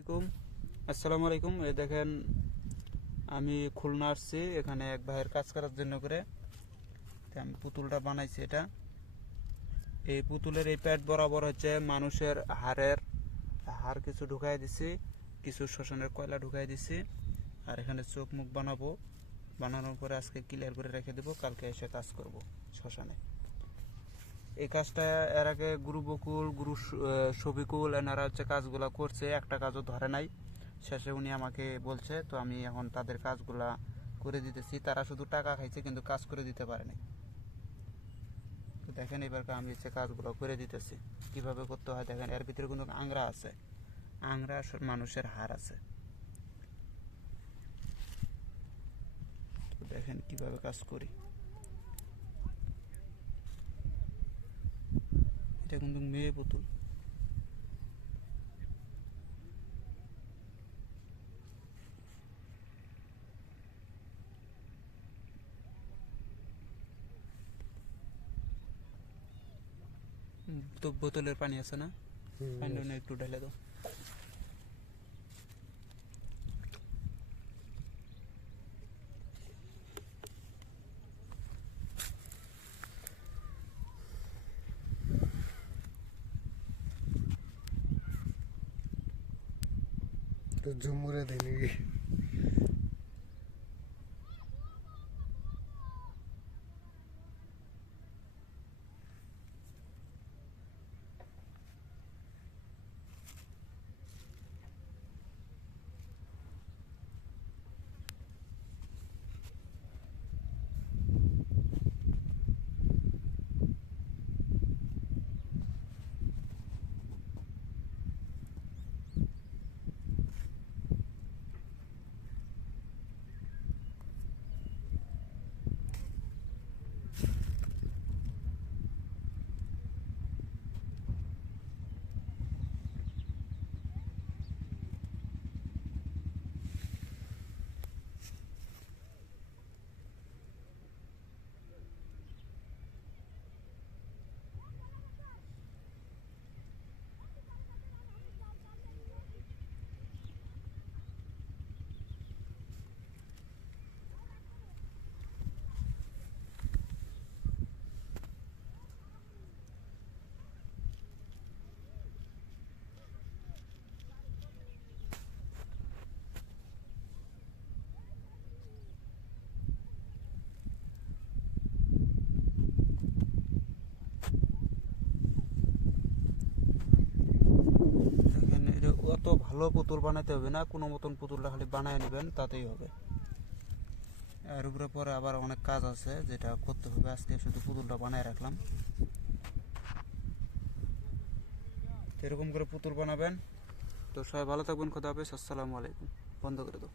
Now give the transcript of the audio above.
আলাইকুম। আসসালামু আলাইকুম। এই দেখেন, আমি খুলনা আসছি, এখানে এক ভাইয়ের কাজ করার জন্য করে। আমি পুতুলটা বানাইছি এটা। এই পুতুলের এই প্যাড বরাবর হচ্ছে মানুষের হাড়ের হাড় কিছু ঢুকাই দিছি, কিছু শ্মশানের কয়লা ঢুকাই দিছি, আর এখানে চোখ মুখ বানাবো। বানানোর পরে আজকে ক্লিয়ার করে রেখে দেবো, কালকে এসে কাজ করব শ্মশানে এই কাজটা এর আগে গুরু বকুল, গুরু শফিকুল এনারা হচ্ছে কাজগুলো করছে, একটা কাজও ধরে নাই। শেষে উনি আমাকে বলছে, তো আমি এখন তাদের কাজগুলা করে দিতেছি। তারা শুধু টাকা খাইছে, কিন্তু কাজ করে দিতে পারেনি তো দেখেন এবার আমি হচ্ছে কাজগুলো করে দিতেছি। কীভাবে করতে হয় দেখেন, এর ভিতরে কিন্তু আংরা আছে। আংরা মানুষের হার আছে। দেখেন কীভাবে কাজ করি। এটা কিন্তু মেয়ে পুতুল। তো বোতলের পানি আছে না? পানিটা একটু ঢেলে দাও। Entonces yo de. ভালো পুতুল বানাইতে হবে না, কোনো মতন পুতুলটা খালি বানায় নেবেন, তাতেই হবে। এর উপরে পরে আবার অনেক কাজ আছে যেটা করতে হবে। আজকে শুধু পুতুলটা বানায় রাখলাম। এরকম করে পুতুল বানাবেন। তো সবাই ভালো থাকবেন, খোদা হাফেজ, আসসালামু আলাইকুম। বন্ধ করে দাও।